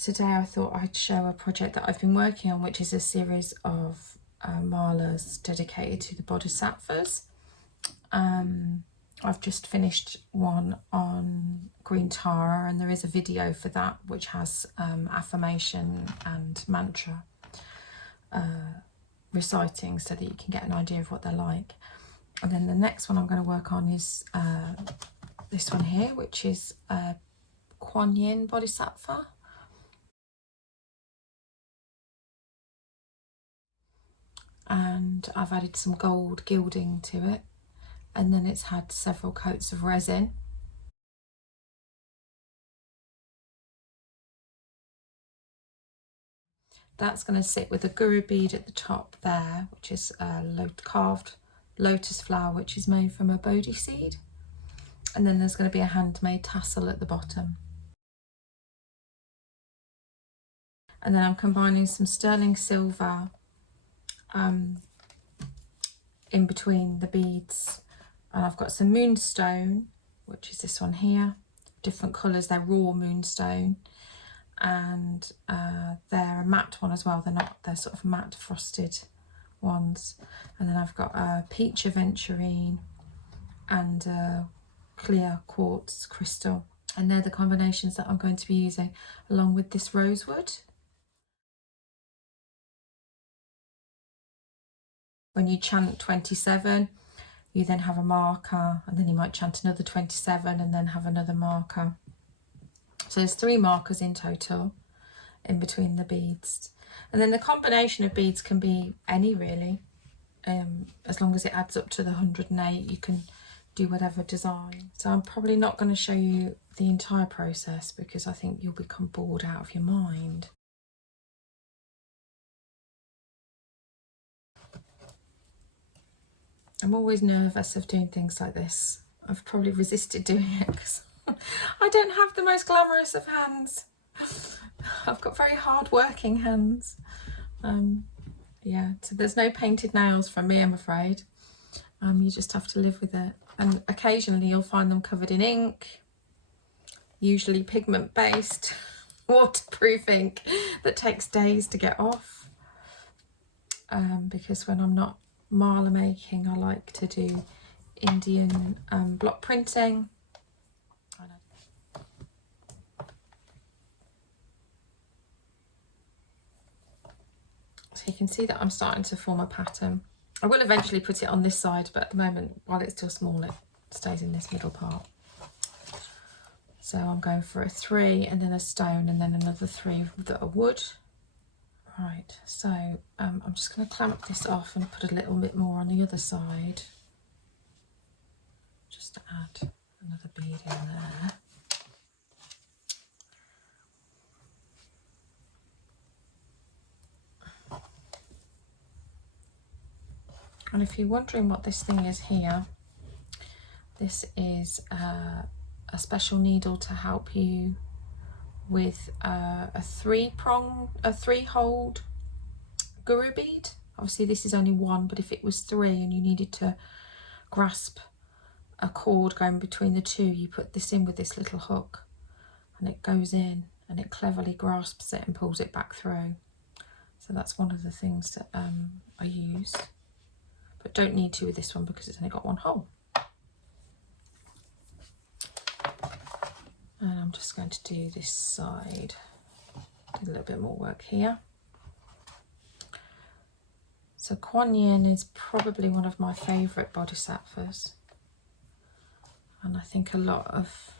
Today I thought I'd show a project that I've been working on, which is a series of malas dedicated to the Bodhisattvas. I've just finished one on green Tara, and there is a video for that which has affirmation and mantra reciting so that you can get an idea of what they're like. And then the next one I'm going to work on is this one here, which is Quan Yin Bodhisattva. And I've added some gold gilding to it, and then it's had several coats of resin. That's going to sit with a guru bead at the top there, which is a carved lotus flower, which is made from a bodhi seed, and then there's going to be a handmade tassel at the bottom. And then I'm combining some sterling silver in between the beads, and I've got some moonstone, which is this one here, different colours. They're raw moonstone, and they're a matte one as well. They're sort of matte frosted ones. And then I've got a peach aventurine and a clear quartz crystal, and they're the combinations that I'm going to be using along with this rosewood. When you chant 27, you then have a marker, and then you might chant another 27 and then have another marker. So there's 3 markers in total in between the beads. And then the combination of beads can be any, really. As long as it adds up to the 108, you can do whatever design. So I'm probably not going to show you the entire process because I think you'll become bored out of your mind. I'm always nervous of doing things like this. I've probably resisted doing it because I don't have the most glamorous of hands. I've got very hard working hands. Yeah, so there's no painted nails from me, I'm afraid. You just have to live with it. And occasionally you'll find them covered in ink, usually pigment based, waterproof ink that takes days to get off. Because when I'm not mala making, I like to do Indian block printing. So you can see that I'm starting to form a pattern. I will eventually put it on this side, but at the moment, while it's still small, it stays in this middle part. So I'm going for a 3 and then a stone and then another 3 that are wood. Right, so I'm just going to clamp this off and put a little bit more on the other side, just to add another bead in there. And if you're wondering what this thing is here, this is a special needle to help you with a 3-hole guru bead. Obviously this is only 1, but if it was 3 and you needed to grasp a cord going between the 2, you put this in with this little hook, and it goes in and it cleverly grasps it and pulls it back through. So that's one of the things that I use, but don't need to with this one because it's only got 1 hole. And I'm just going to do this side, do a little bit more work here. So Quan Yin is probably one of my favourite bodhisattvas, and I think a lot of,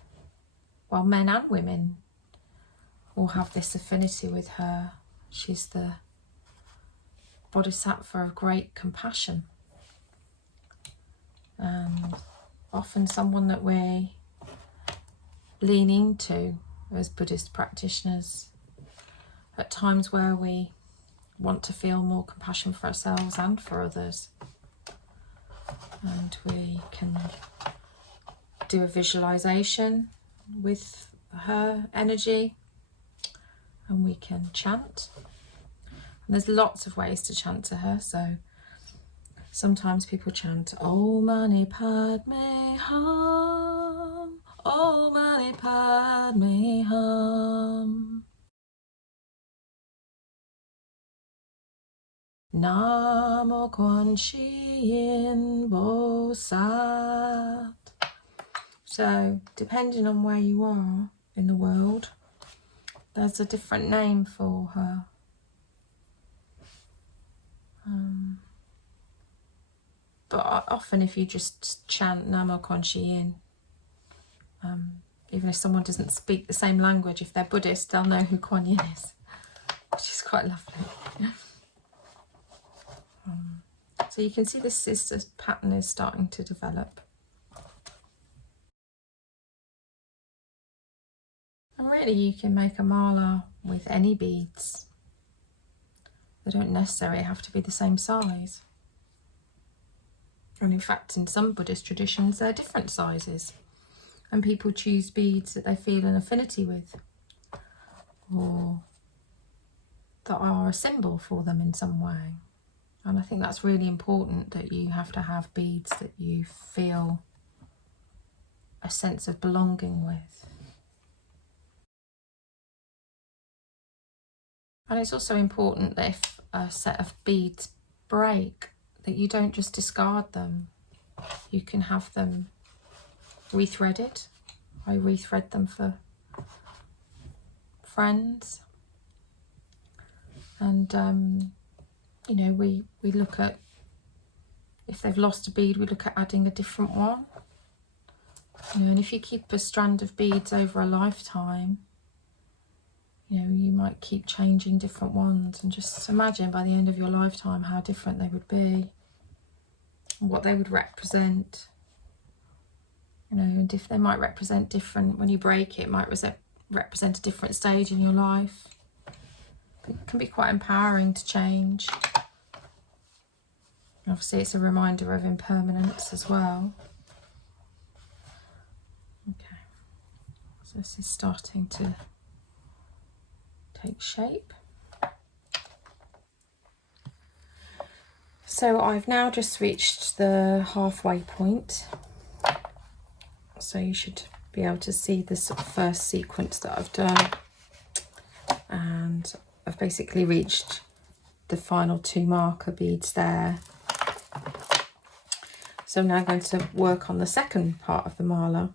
well, men and women all have this affinity with her. She's the bodhisattva of great compassion, and often someone that we lean into as Buddhist practitioners at times where we want to feel more compassion for ourselves and for others. And we can do a visualization with her energy, and we can chant. And there's lots of ways to chant to her. So sometimes people chant Om Mani Padme Hum, Om Mani Padme Hum. Namo Quan Yin Bo Sat. So depending on where you are in the world, there's a different name for her. But often if you just chant Namo Quan Yin, even if someone doesn't speak the same language, if they're Buddhist, they'll know who Quan Yin is, which is quite lovely. So you can see this pattern is starting to develop. And really you can make a mala with any beads. They don't necessarily have to be the same size. And in fact, in some Buddhist traditions, they're different sizes. And people choose beads that they feel an affinity with, or that are a symbol for them in some way. And I think that's really important, that you have to have beads that you feel a sense of belonging with. And it's also important that if a set of beads break, that you don't just discard them. You can have them rethreaded. I rethread them for friends. And you know, we look at, if they've lost a bead, we look at adding a different one. You know, and if you keep a strand of beads over a lifetime, you know, you might keep changing different ones, and just imagine by the end of your lifetime how different they would be, and what they would represent. You know, and if they might represent different, when you break it, it might represent a different stage in your life. It can be quite empowering to change. Obviously, it's a reminder of impermanence as well. Okay, so this is starting to take shape. So I've now just reached the halfway point. So you should be able to see the sort of first sequence that I've done. And I've basically reached the final 2 marker beads there. So I'm now going to work on the second part of the mala,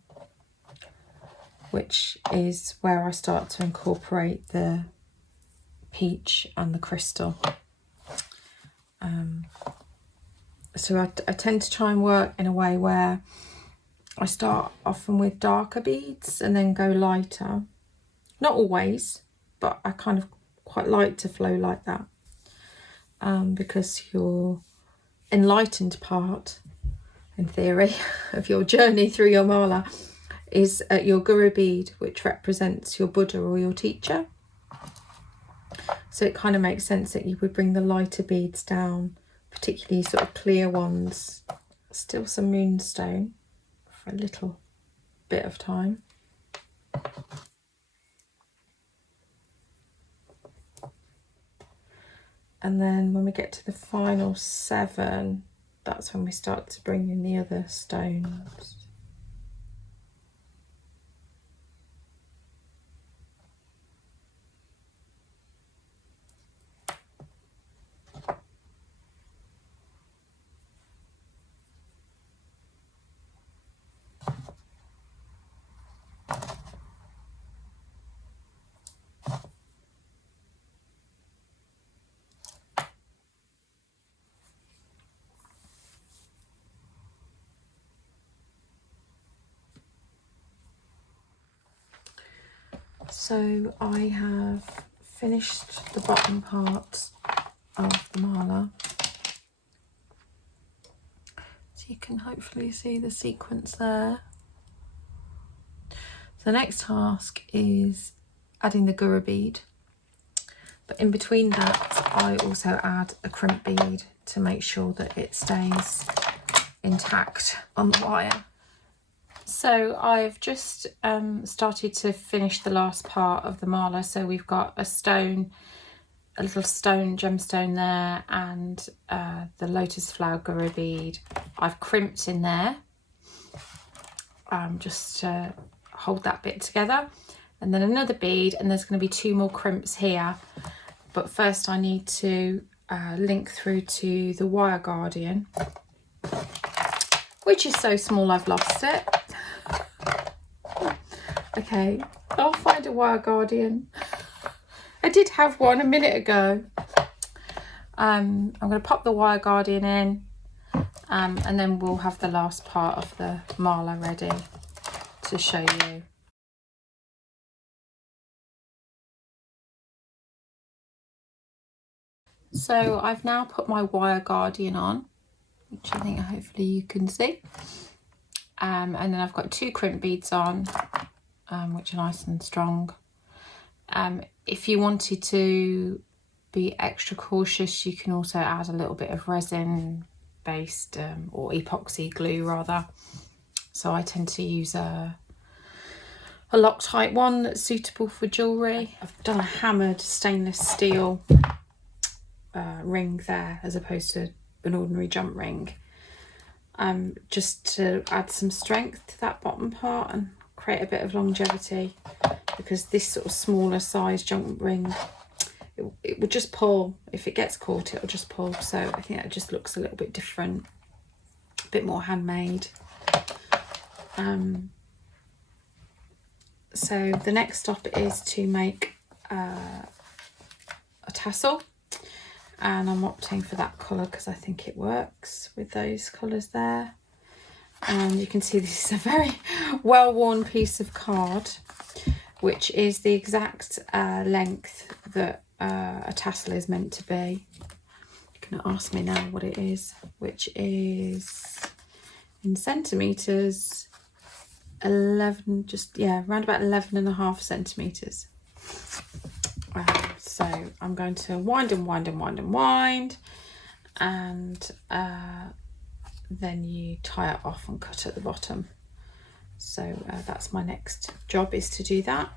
which is where I start to incorporate the peach and the crystal. So I tend to try and work in a way where I start often with darker beads and then go lighter. Not always, but I kind of quite like to flow like that, because your enlightened part, in theory, of your journey through your mala is your guru bead, which represents your Buddha or your teacher. So it kind of makes sense that you would bring the lighter beads down, particularly sort of clear ones. Still some moonstone for a little bit of time. And then when we get to the final 7, that's when we start to bring in the other stones. So I have finished the bottom part of the mala. So you can hopefully see the sequence there. So the next task is adding the guru bead. But in between that, I also add a crimp bead to make sure that it stays intact on the wire. So I've just started to finish the last part of the mala. So we've got a stone, a little stone gemstone there, and the lotus flower guru bead. I've crimped in there just to hold that bit together, and then another bead, and there's going to be 2 more crimps here. But first I need to link through to the wire guardian, which is so small I've lost it. Okay, I'll find a wire guardian. I did have one a minute ago. I'm going to pop the wire guardian in, and then we'll have the last part of the mala ready to show you. So I've now put my wire guardian on, which I think hopefully you can see. And then I've got 2 crimp beads on, which are nice and strong. If you wanted to be extra cautious, you can also add a little bit of resin based or epoxy glue rather. So I tend to use a Loctite one that's suitable for jewellery. I've done a hammered stainless steel ring there as opposed to an ordinary jump ring, just to add some strength to that bottom part and create a bit of longevity, because this sort of smaller size jump ring, it would just pull. If it gets caught, it'll just pull. So I think that just looks a little bit different, a bit more handmade. So the next stop is to make a tassel, and I'm opting for that colour because I think it works with those colours there. And you can see this is a very well-worn piece of card, which is the exact length that a tassel is meant to be. You're going to ask me now what it is, which is in centimetres, 11, just, yeah, around about 11.5 centimetres. So I'm going to wind and wind and wind and wind, and then you tie it off and cut at the bottom. So that's my next job, is to do that.